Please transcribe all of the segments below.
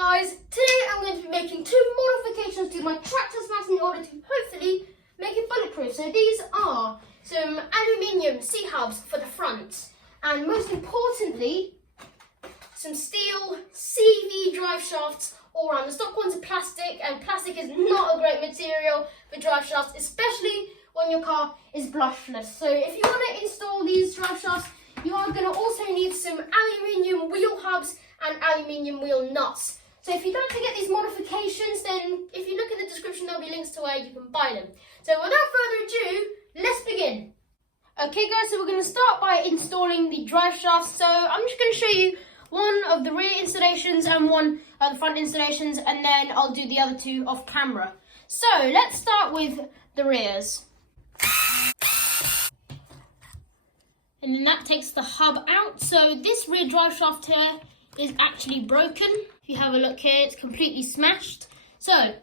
guys, today I'm going to be making two modifications to my Traxxas Maxx in order to hopefully make it bulletproof. So these are some aluminium C-hubs for the front, and most importantly, some steel CV drive shafts all around. The stock ones are plastic, and plastic is not a great material for drive shafts, especially when your car is brushless. So if you want to install these drive shafts, you are going to also need some aluminium wheel hubs and aluminium wheel nuts. So if you'd like to get these modifications, then if you look in the description, there'll be links to where you can buy them. So without further ado, let's begin. Okay guys, so we're going to start by installing the drive shafts. So I'm just going to show you one of the rear installations and one of the front installations, and then I'll do the other two off camera. So let's start with the rears. And then that takes the hub out. So this rear drive shaft here is actually broken. If you have a look here, it's completely smashed. So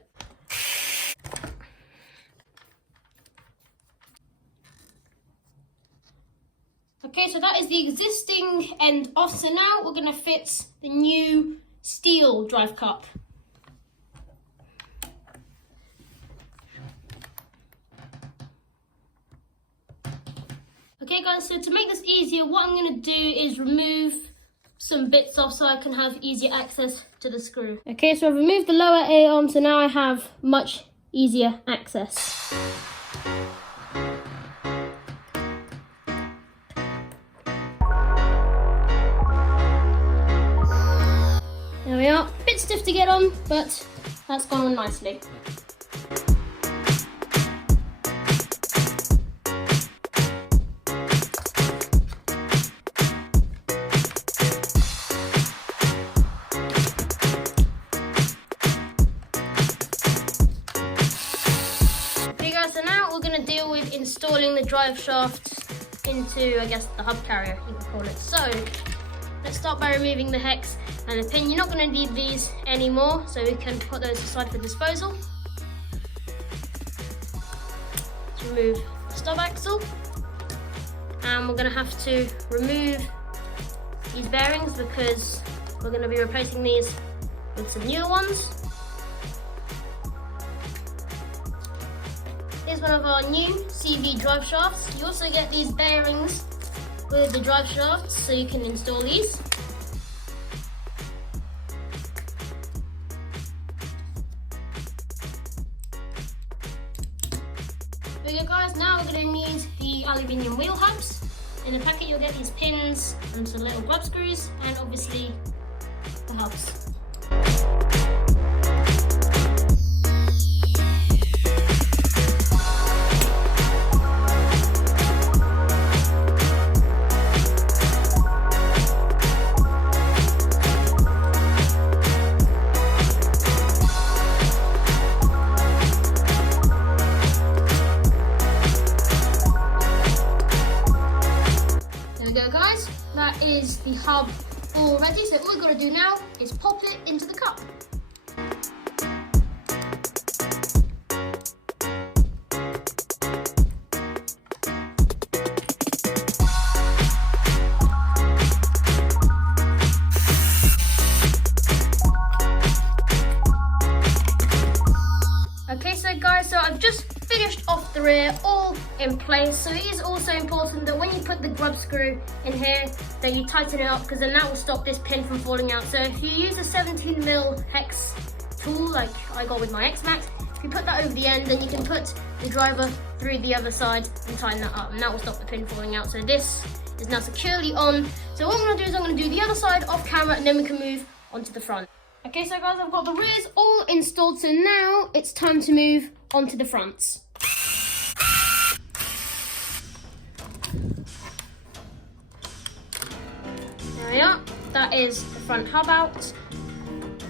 okay, so that is the existing end off. So now we're going to fit the new steel drive cup. Okay guys, so to make this easier, what I'm going to do is remove some bits off so I can have easier access to the screw. Okay, so I've removed the lower A arm, so now I have much easier access. There we are, a bit stiff to get on, but that's gone on nicely. So now we're going to deal with installing the drive shaft into, I guess, the hub carrier, you can call it. So let's start by removing the hex and the pin. You're not going to need these anymore, so we can put those aside for disposal. Let's remove the stub axle, and we're going to have to remove these bearings because we're going to be replacing these with some newer ones. Here's one of our new CV drive shafts. You also get these bearings with the drive shafts, so you can install these. Okay guys, now we're going to need the aluminium wheel hubs. In the packet you'll get these pins and some little grub screws, and obviously the hubs. Guys, that is the hub all ready, so all we've got to do now is pop it into the cup. Okay, so guys, so I've just finished off the rear, all in place. So it is also important that when you put the grub screw in here, that you tighten it up, because then that will stop this pin from falling out. So if you use a 17mm hex tool like I got with my Maxx, if you put that over the end, then you can put the driver through the other side and tighten that up, and that will stop the pin falling out. So this is now securely on. So what I'm going to do is I'm going to do the other side off camera, and then we can move onto the front. Okay, so guys, I've got the rears all installed, so now it's time to move onto the fronts. There we are, that is the front hub out.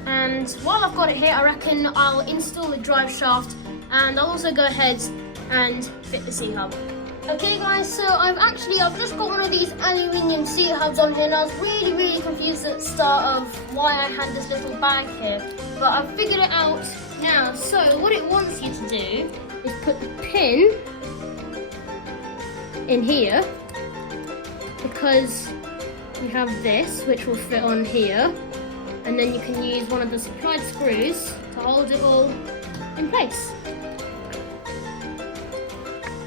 And while I've got it here, I reckon I'll install the drive shaft, and I'll also go ahead and fit the C-hub. Okay guys, so I've just got one of these aluminium C-hubs on here, and I was really confused at the start of why I had this little bag here, but I've figured it out now. So what it wants you to do is put the pin in here, because we have this which will fit on here, and then you can use one of the supplied screws to hold it all in place.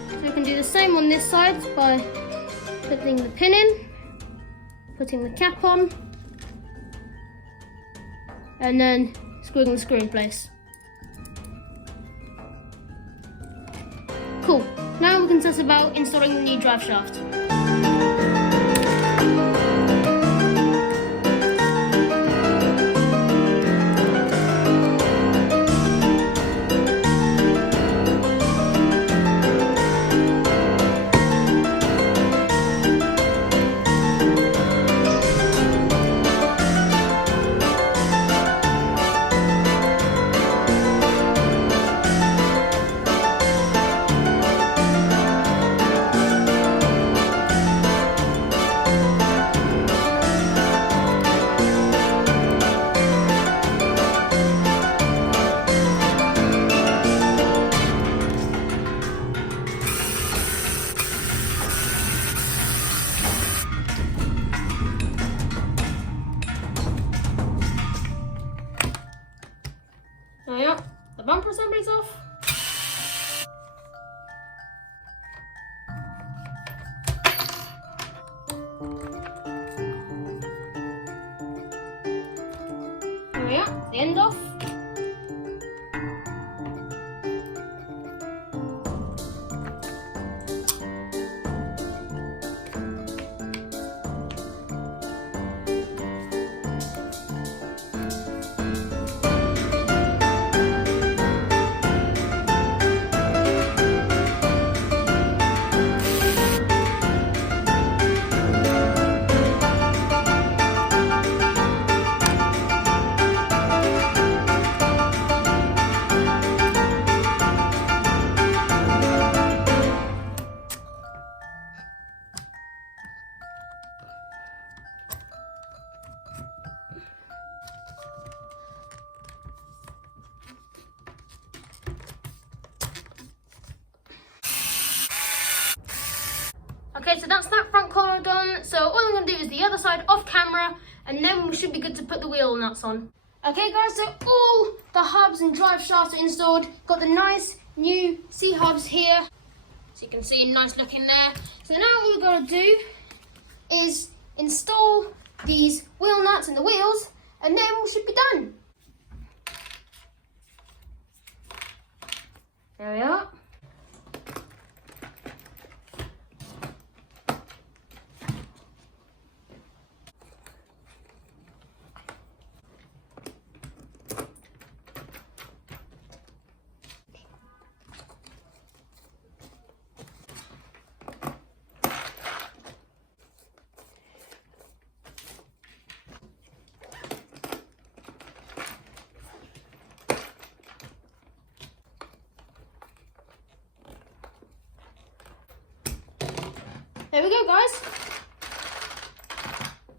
So we can do the same on this side by putting the pin in, putting the cap on, and then screwing the screw in place. Cool, now we can test about installing the new drive shaft. There we are, the bumper assembly's off. There we are, the end off. Okay, so that's that front corner done. So all I'm going to do is the other side off camera, and then we should be good to put the wheel nuts on. Okay guys, so all the hubs and drive shafts are installed. Got the nice new C-hubs here. So you can see nice looking there. So now all we're going to do is install these wheel nuts and the wheels, and then we should be done. There we are. There we go, guys.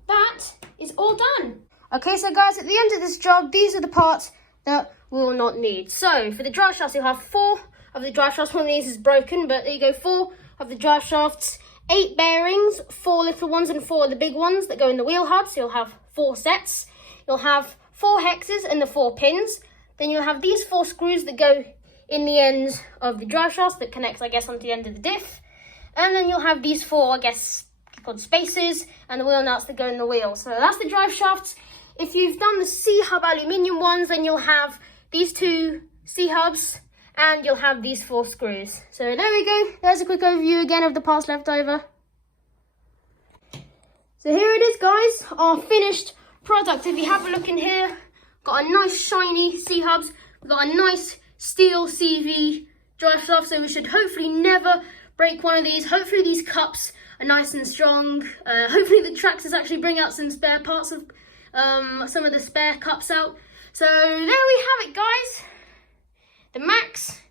That is all done. Okay, so guys, at the end of this job, these are the parts that we will not need. So for the drive shafts, you'll have 4 of the drive shafts. One of these is broken, but there you go, 4 of the drive shafts, 8 bearings, 4 little ones and 4 of the big ones that go in the wheel hub. So you'll have 4 sets. You'll have 4 hexes and the 4 pins. Then you'll have these 4 screws that go in the ends of the drive shafts that connects, I guess, onto the end of the diff. And then you'll have these 4, I guess, called spacers and the wheel nuts that go in the wheel. So that's the drive shafts. If you've done the C-hub aluminium ones, then you'll have these 2 C-hubs and you'll have these 4 screws. So there we go. There's a quick overview again of the parts left over. So here it is, guys, our finished product. If you have a look in here, got a nice shiny C-hubs. We've got a nice steel CV drive shaft, so we should hopefully never break one of these. Hopefully these cups are nice and strong. Hopefully the Traxxas actually bring out some spare parts of some of the spare cups out. So there we have it, guys. The Maxx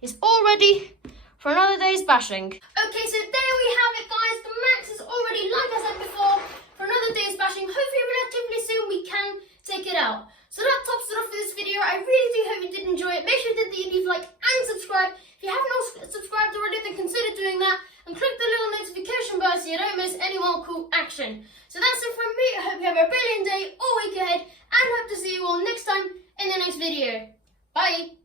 is all ready for another day's bashing. Okay, so there we have it, guys. The Maxx is all ready, like I said before, for another day's bashing. Hopefully relatively soon we can take it out. So that tops it off for this video. I really do hope you did enjoy it. Make sure you leave a like and subscribe. If you haven't subscribed already, then consider doing that. and click the little notification bell so you don't miss any more cool action. So that's it from me. I hope you have a brilliant day or week ahead, and hope to see you all next time in the next video. Bye!